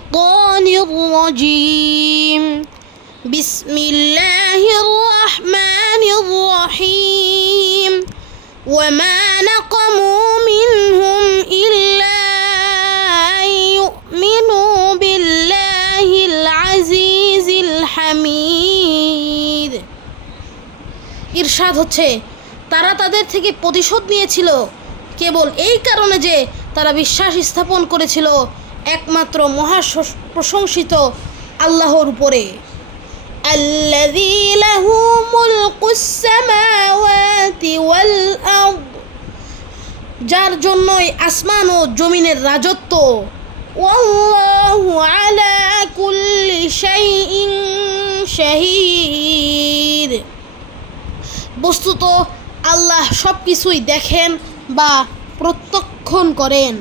الشيطان الرجيم بسم الله الرحمن الرحيم وما نقموا منهم إلا أن يؤمنوا بالله العزيز الحميد। ইরশাদ হচ্ছে, তারা তাদের থেকে প্রতিশোধ নিয়েছিল কেবল এই কারণে যে তারা বিশ্বাস স্থাপন করেছিল একমাত্র মহাপ্রশংসিত আল্লাহর উপরে। আল্লাযী লাহু মুলকুস সামাওয়াতি ওয়াল আরদ, যার জন্যই আসমান ও জমিনের রাজত্ব। ওয়াল্লাহু আলা কুল্লি শাইইন শাহীদ, বস্তুত আল্লাহ সব কিছুই দেখেন বা প্রত্যক্ষণ করেন।